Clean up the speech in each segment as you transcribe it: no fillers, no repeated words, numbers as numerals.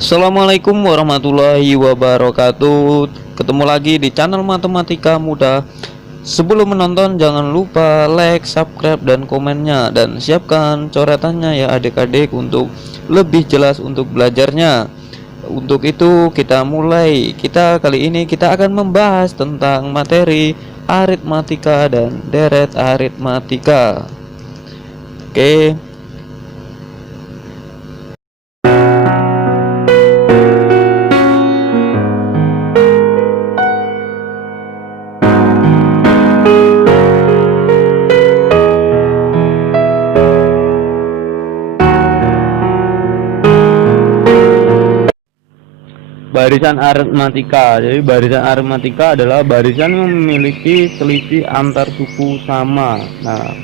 Assalamualaikum warahmatullahi wabarakatuh. Ketemu lagi di channel Matematika Mudah. Sebelum menonton jangan lupa like, subscribe, dan komennya. Dan siapkan coretannya ya adik-adik untuk lebih jelas untuk belajarnya. Untuk itu kita mulai. Kali ini kita akan membahas tentang materi aritmatika dan deret aritmatika. Oke. Barisan aritmatika. Jadi barisan aritmatika adalah barisan yang memiliki selisih antar suku sama. Nah,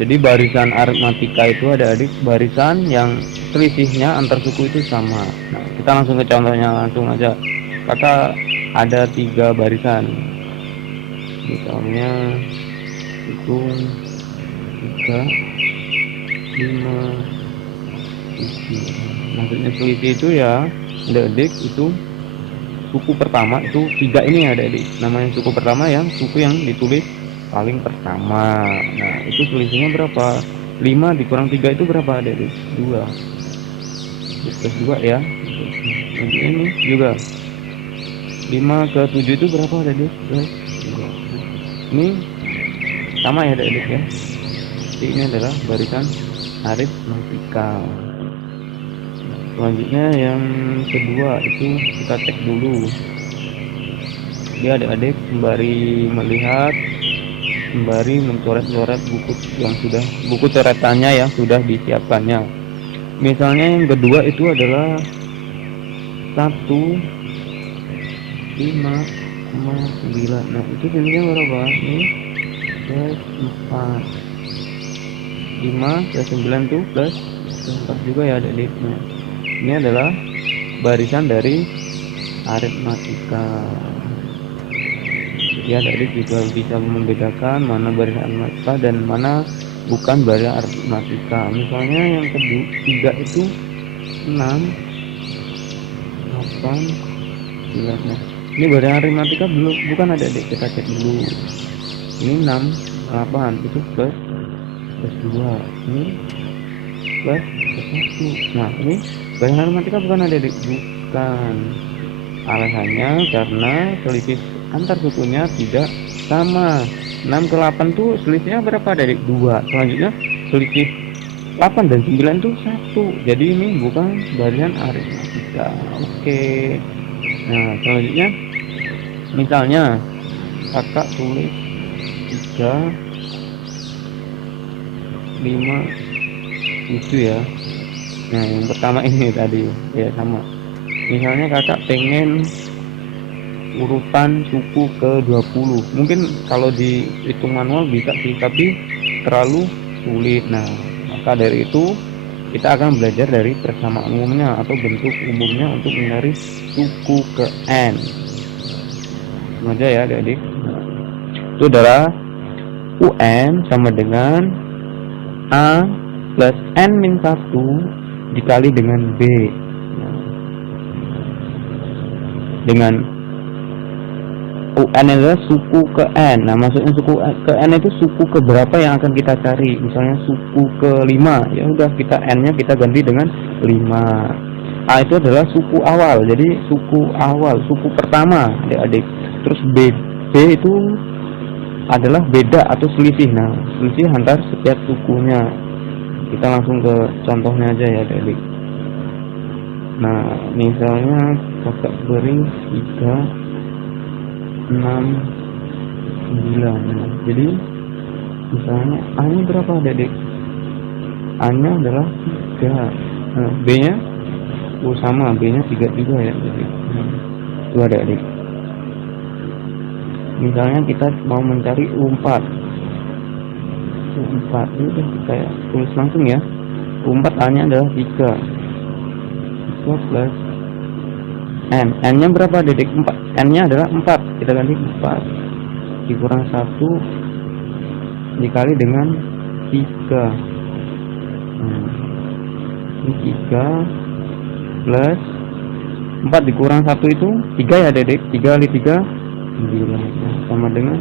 jadi barisan aritmatika itu ada adik barisan yang selisihnya antar suku itu sama. Nah, kita langsung ke contohnya langsung aja. Kata ada 3 barisan. Misalnya itu 3, 5, 7. Maksudnya selisih itu ya adik itu suku pertama itu 3 ini ya adik, namanya suku pertama yang suku yang ditulis paling pertama. Nah itu selisihnya berapa? 5 dikurang 3 itu berapa adik? 2 plus 2 ya. Nanti ini juga 5 ke 7 itu berapa adik? Plus 2. Ini sama ya adik ya. Jadi ini adalah barisan aritmatika. Selanjutnya yang kedua itu kita cek dulu. Dia adik-adik sembari melihat, sembari mencoret-coret buku coretannya yang sudah disiapkannya. Misalnya yang kedua itu adalah 1,5,9. Nah itu jadinya berapa? Ini plus 4. 5 plus 9 tuh plus 4 juga ya adik-adik. Nah, ini adalah barisan dari aritmatika. Ya, adik juga bisa membedakan mana barisan aritmatika dan mana bukan barisan aritmatika. Misalnya yang ketiga itu 6, 8, 9. Nah, ini barisan aritmatika belum, bukan adik-adik, kita cek dulu. Ini 6, 8 itu plus 2. Ini plus 1. Nah, ini barisan aritmatika bukan adik-adik, bukan. Alasannya karena selisih antar sukunya tidak sama. 6 ke 8 tuh selisihnya berapa adik? 2. Selanjutnya selisih 8 dan 9 tuh 1. Jadi ini bukan barisan aritmatika. Oke. Nah, selanjutnya misalnya kakak tulis 3, 5, 7 ya. Nah yang pertama ini tadi ya sama. Misalnya kakak pengen urutan suku ke 20. Mungkin kalau dihitung manual bisa sih, tapi terlalu sulit. Nah maka dari itu kita akan belajar dari persamaan umumnya atau bentuk umumnya untuk mencari suku ke n. Sengaja ya adik-adik. Nah, itu adalah UN sama dengan A plus n-1 dikali dengan B. Dengan UN adalah suku ke N. Nah maksudnya suku ke N itu suku ke berapa yang akan kita cari. Misalnya suku ke 5, ya udah kita N-nya kita ganti dengan 5. A itu adalah suku awal, jadi suku awal, suku pertama adik-adik. Terus B itu adalah beda atau selisih. Nah selisih antar setiap sukunya. Kita langsung ke contohnya aja ya adik-adik. Nah misalnya kakak beri 3, 6, 9. Nah, jadi misalnya A nya berapa adik-adik? A nya adalah 3. Nah, B nya sama, B nya 3 juga ya adik. Nah, itu adik-adik. Misalnya kita mau mencari U4. U4 itu udah kita tulis langsung ya. U4 A nya adalah 3 plus N. N nya berapa adik? 4. N nya adalah 4. Kita ganti 4 dikurang 1 dikali dengan 3. Ini 3 plus 4 dikurang 1 itu 3 ya adik-adik. 3 kali 3 9, sama dengan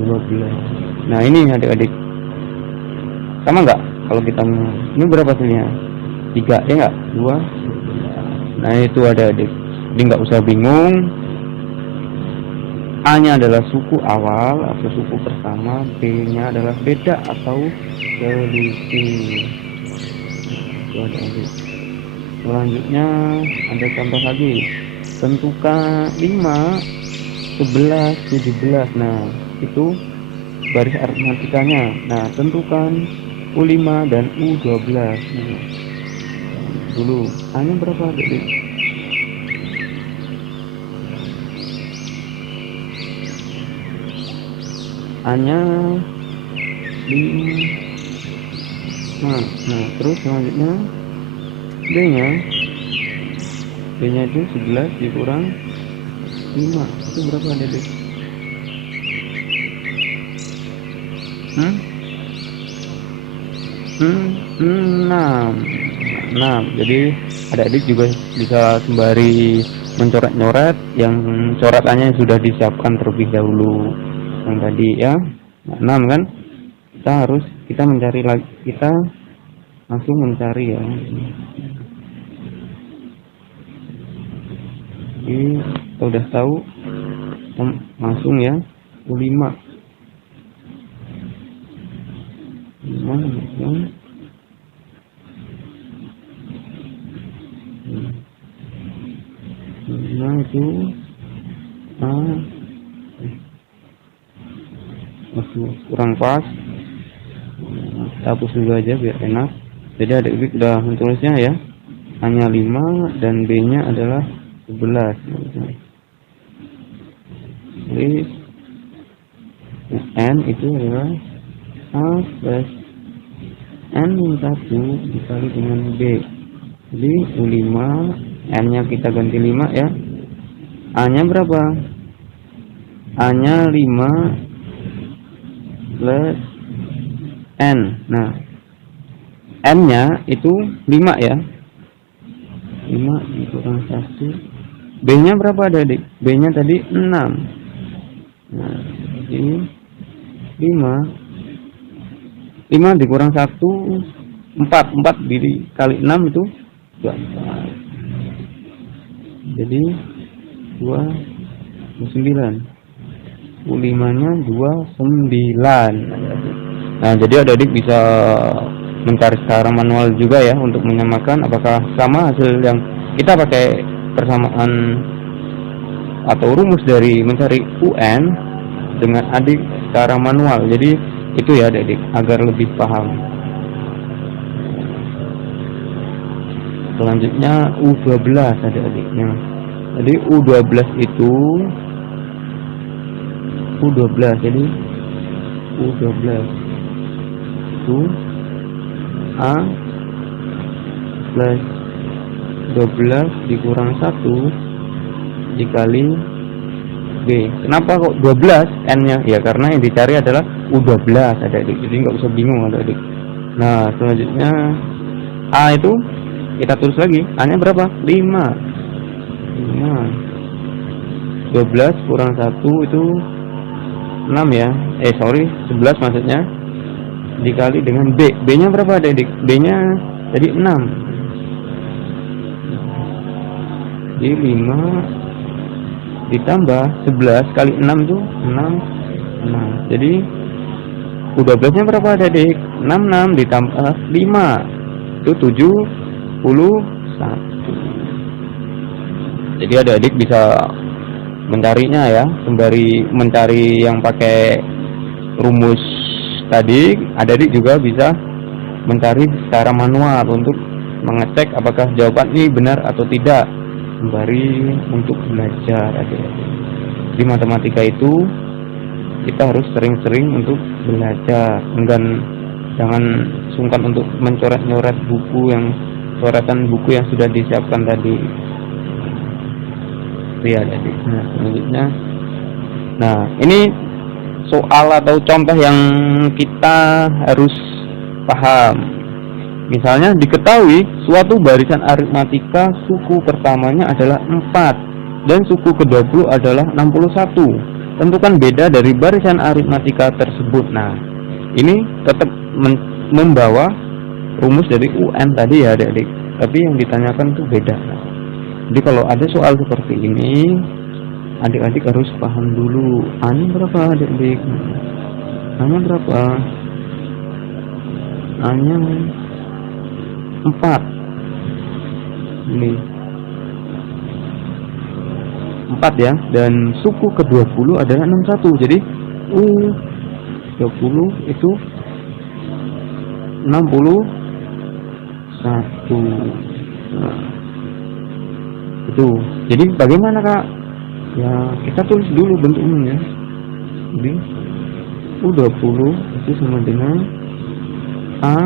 12. Nah ini adik-adik, sama nggak kalau kita ini berapa hasilnya? 3 ya nggak? 2. Nah itu adik-adik, jadi nggak usah bingung. A nya adalah suku awal atau suku pertama, B nya adalah beda atau selisih. Itu adik-adik. Selanjutnya ada contoh lagi, tentukan 5, 11, 17. Nah itu baris aritmatikanya. Nah tentukan U5 dan U12. Nah, dulu A nya berapa adik? A nya 5. Nah terus selanjutnya B nya itu 11 dikurang 5 itu berapa adik? 6. Jadi adik-adik juga bisa sembari mencoret-nyoret yang coretannya sudah disiapkan terlebih dahulu yang tadi ya. 6 kan, kita mencari lagi, kita langsung mencari ya. Jadi kita udah tahu langsung ya U5 itu kurang pas, kita hapus dulu aja biar enak. Jadi adik-adik udah menulisnya ya, hanya 5 dan B nya adalah 11. Jadi N itu adalah A plus N-1 dikali dengan B. Jadi U5, N nya kita ganti 5 ya. A nya berapa? A nya 5 plus N. Nah N nya itu 5 ya, 5 dikurang 1. B nya berapa adik? B nya tadi 6. Nah ini 5 dikurang 1 4 dikali 6 itu 24. Jadi 29. U5 nya 29. Nah jadi adik-adik bisa mencari secara manual juga ya untuk menyamakan apakah sama hasil yang kita pakai persamaan atau rumus dari mencari UN dengan adik secara manual. Jadi itu ya adik-adik agar lebih paham. Selanjutnya U12 adik-adiknya. Jadi U12 itu jadi U12 itu A plus 12 dikurang 1 dikali B. Kenapa kok 12 N nya? Ya karena yang dicari adalah U12 adik-adik, jadi nggak usah bingung adik-adik. Nah selanjutnya A itu kita tulis lagi, A nya berapa? 5. 12 kurang 1 itu 6 ya, 11 maksudnya, dikali dengan B. B nya berapa adik? B nya jadi 6. Jadi 5 ditambah 11 kali 6 itu 6. Jadi U12 nya berapa adik? 6 ditambah 5 itu 71. Jadi adik-adik bisa mencarinya ya, sembari mencari yang pakai rumus tadi, adik-adik juga bisa mencari secara manual untuk mengecek apakah jawaban ini benar atau tidak, sembari untuk belajar adik-adik. Di matematika itu kita harus sering-sering untuk belajar, jangan sungkan untuk mencoret-nyoret coretan buku yang sudah disiapkan tadi. Ya, jadi selanjutnya, nah ini soal atau contoh yang kita harus paham. Misalnya diketahui suatu barisan aritmatika suku pertamanya adalah 4 dan suku ke-20 adalah 61. Tentukan beda dari barisan aritmatika tersebut. Nah, ini tetap membawa rumus dari UN tadi ya adik-adik, tapi yang ditanyakan itu beda. Jadi kalau ada soal seperti ini, adik-adik harus paham dulu A-nya berapa adik-adik. A-nya berapa? A-nya 4. Ini 4 ya, dan suku ke-20 adalah 61. Jadi U20 itu 61. Nah, itu. Jadi bagaimana Kak? Ya, kita tulis dulu bentuknya. Jadi U20 itu sama dengan A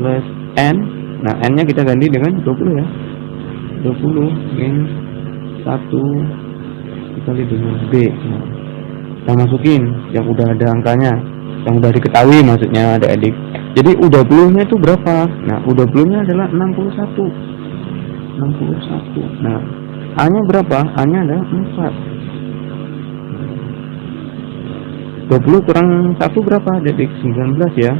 plus N. Nah, N-nya kita ganti dengan 20 ya. 20 min 1 dikali dengan B. Nah, kita masukin yang udah ada angkanya, yang udah diketahui maksudnya adik-adik. Jadi U20 nya itu berapa? Nah, U20 nya adalah 61. Nah, A nya berapa? A nya adalah 4. 20 kurang 1 berapa adik? 19 ya.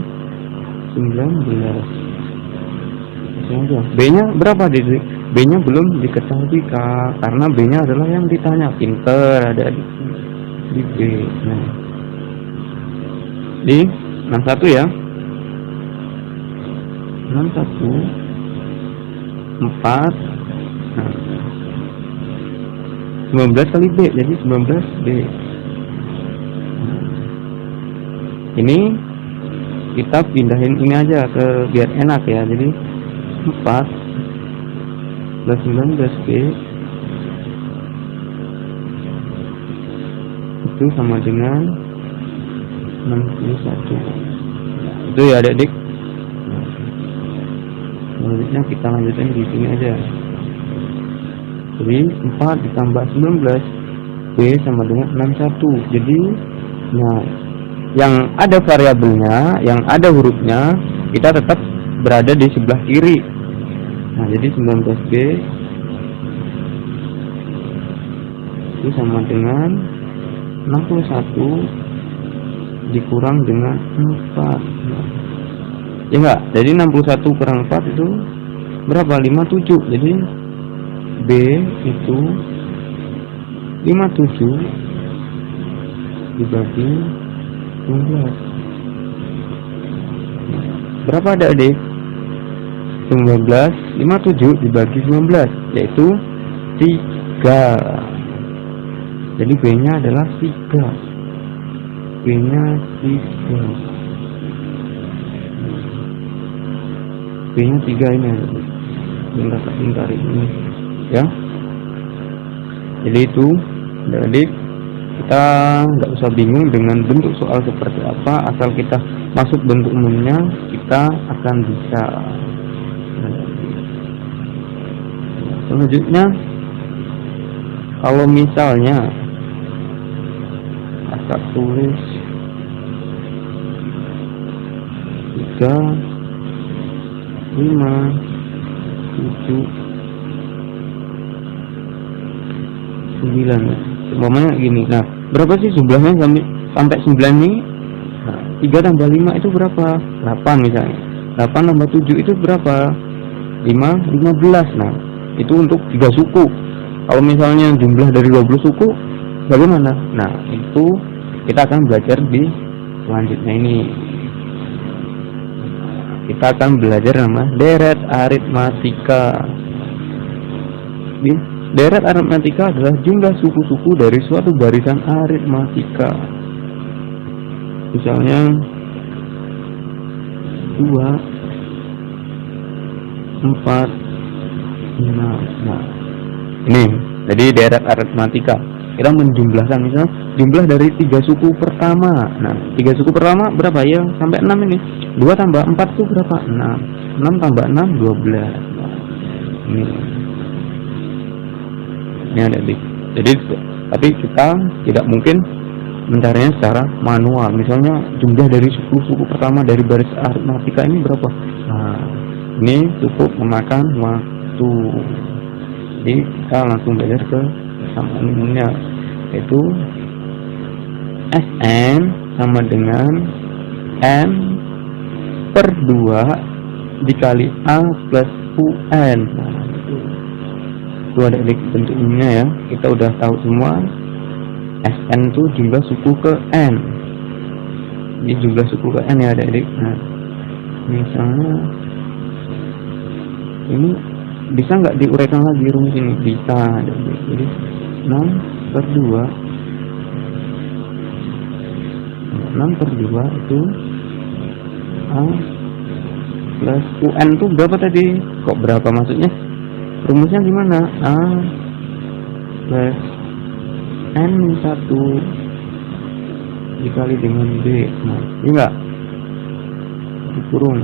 19. B nya berapa adik? B nya belum diketahui Kak, karena B nya adalah yang ditanya. Pinter adik-adik di B. Nah, di 61 ya. 61 4. Nah, 19 kali B jadi 19 B. Ini kita pindahin ini aja ke biar enak ya. Jadi 4 plus 19 B itu sama dengan 61. Itu ya adik-adik. Selanjutnya kita lanjutkan di sini aja. Jadi 4 ditambah 19 B sama dengan 61. Jadi nah, yang ada variabelnya, yang ada hurufnya, kita tetap berada di sebelah kiri. Nah, jadi 19B itu sama dengan 61 dikurang dengan 4. Ya enggak? Jadi 61 kurang 4 itu berapa? 57. Jadi B itu 57 dibagi 19. Berapa adik? 19. 57 dibagi 19 yaitu 3. Jadi B nya adalah 3. B nya 3. B nya 3 ini bentar ini ya. Jadi itu adik, kita nggak usah bingung dengan bentuk soal seperti apa, asal kita masuk bentuk umumnya kita akan bisa. Selanjutnya kalau misalnya akad tulis 3 5 7 9 umpamanya gini. Nah, berapa sih jumlahnya sampai 9 ini? Nah, 3 tambah 5 itu berapa? 8 misalnya. 8 tambah 7 itu berapa? 15. Nah, itu untuk 3 suku. Kalau misalnya jumlah dari 20 suku bagaimana? Nah, itu kita akan belajar di selanjutnya ini. Kita akan belajar nama deret aritmatika. Deret aritmatika adalah jumlah suku-suku dari suatu barisan aritmatika. Misalnya 2, 4, 5. Nah, ini jadi deret aritmatika. Kita menjumlahkan misalnya jumlah dari 3 suku pertama. Nah, 3 suku pertama berapa ya? Sampai 6 ini. 2 tambah 4 itu berapa? 6. 6 tambah 6 12. Nah, ini ada di. Jadi tapi kita tidak mungkin mencarinya secara manual. Misalnya jumlah dari suku pertama dari baris aritmatika ini berapa? Nah, ini cukup memakan waktu. Jadi kita langsung belajar ke kesamaan umumnya, yaitu Sn sama dengan N per 2 dikali A plus UN. Nah, itu ada bentuknya ya. Kita udah tahu semua. Sn itu jumlah suku ke N. Ini jumlah suku ke N ya adik-adik. Nah, misalnya ini bisa nggak diuraikan lagi rumus ini? Bisa adik-adik. Jadi 6 per 2 itu A plus UN itu berapa tadi? Kok berapa maksudnya? Rumusnya gimana? A plus N min 1 dikali dengan B. Nah, ini enggak dikurung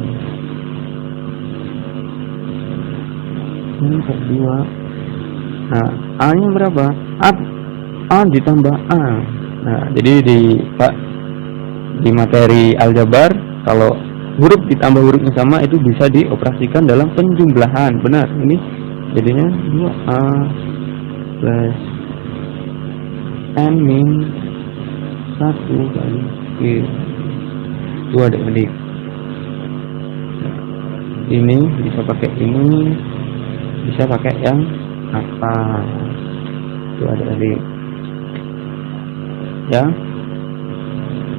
N per 2. Nah, A nya berapa? A ditambah A. Nah, jadi di materi aljabar, kalau huruf ditambah hurufnya sama itu bisa dioperasikan dalam penjumlahan. Benar, ini jadinya 2A plus N min 1 kali B. Itu adik-adik. Ini bisa pakai ini, bisa pakai yang apa. Itu adik-adik ya.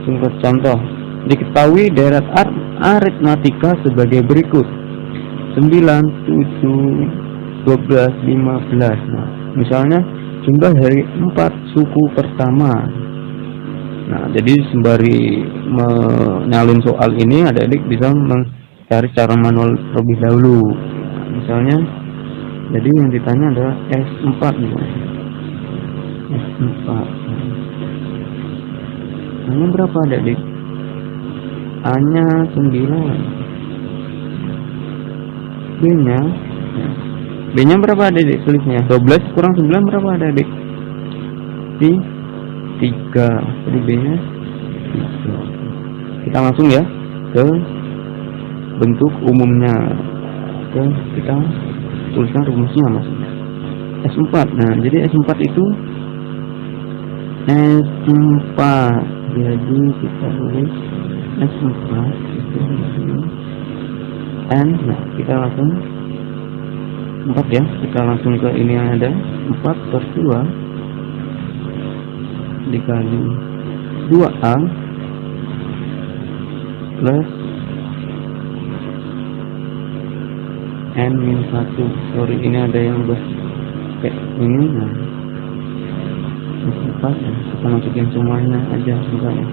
Singkat contoh, diketahui deret aritmatika sebagai berikut: 9, 7, 12, 15. Nah, misalnya jumlah dari 4 suku pertama. Nah, jadi sembari menyalin soal ini, adik-adik bisa mencari cara manual terlebih dahulu. Nah, misalnya, jadi yang ditanya adalah S4 misalnya. S4. A-nya berapa adik-adik? A-nya 9. B-nya berapa adik-adik tulisnya? 12 kurang 9 berapa adik-adik? 3. Jadi B-nya 3. Kita langsung ya ke bentuk umumnya. Kita tuliskan rumusnya maksudnya. S4. Nah, jadi S4 itu S4. Jadi kita tulis S4 itu N. Nah, kita langsung 4 ya. Kita langsung ke ini yang ada 4 per 2 dikali 2A plus N min 1. Sorry, ini ada yang udah kayak ini. Nah, 4 ya. Kita masukin semuanya aja misalnya.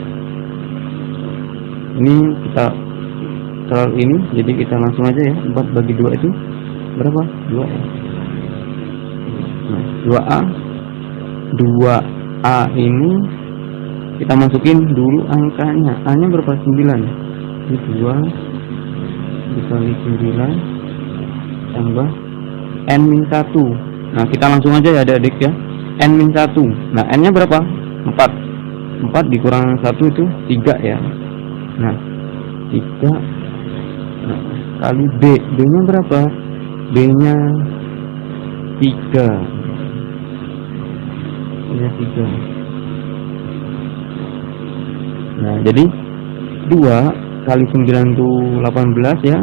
Ini kita soal ini, jadi kita langsung aja ya. 4 bagi 2 itu berapa? 2 ya. Nah, 2A ini kita masukin dulu angkanya. A nya berapa? 9. Ini 2 dikali 9 tambah N min 1. Nah, kita langsung aja ya adik-adik ya. N min 1. Nah, N nya berapa? 4. 4 dikurang 1 itu 3 ya. Nah, 3. Nah, kali B. B nya berapa? B nya 3. B nya 3. Nah, jadi 2 kali 9 itu 18 ya.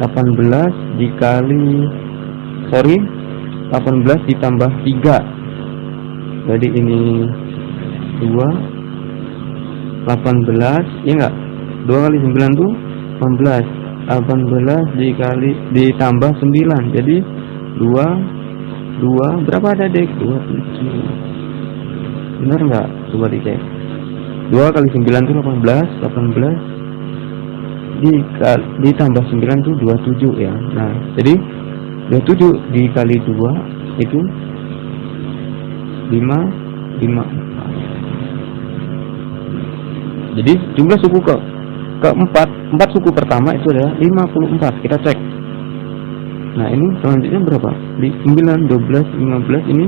18 dikali 18 ditambah 3. Jadi ini 2 18 ya enggak? 2 kali 9 itu 18. 18 dikali ditambah 9. Jadi 2 berapa ada dek? 27. Benar enggak? Coba dicek. 2 kali 9 itu 18 ditambah 9 itu 27 ya. Nah, jadi 27 dikali 2 itu 5. Jadi jumlah suku keempat suku pertama itu adalah 54. Kita cek. Nah, ini selanjutnya berapa? 9, 12, 15 ini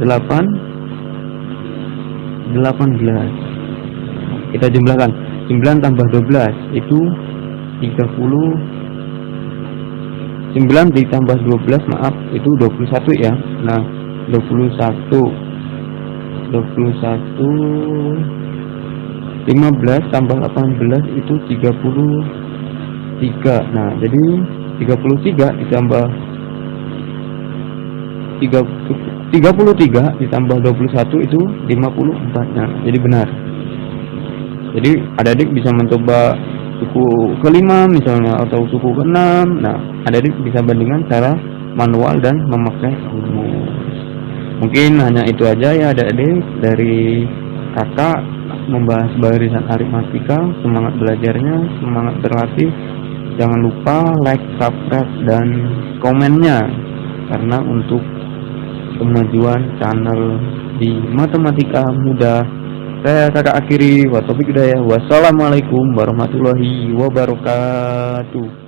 18. Kita jumlahkan. 9 tambah 12 itu 31. 9 ditambah 12, maaf, itu 21 ya. Nah, 21 15 tambah 18 itu 33. Nah, jadi 33 ditambah 33 ditambah 21 itu 54. Nah, jadi benar. Jadi adik-adik bisa mencoba suku kelima misalnya atau suku keenam. Nah, adik-adik bisa bandingkan secara manual dan memakai rumus. Mungkin hanya itu aja ya adik-adik dari kakak membahas barisan aritmatika. Semangat belajarnya, semangat berlatih. Jangan lupa like, subscribe, dan komennya, karena untuk kemajuan channel di matematika mudah. Saya kakak akhiri. Wassalamualaikum warahmatullahi wabarakatuh.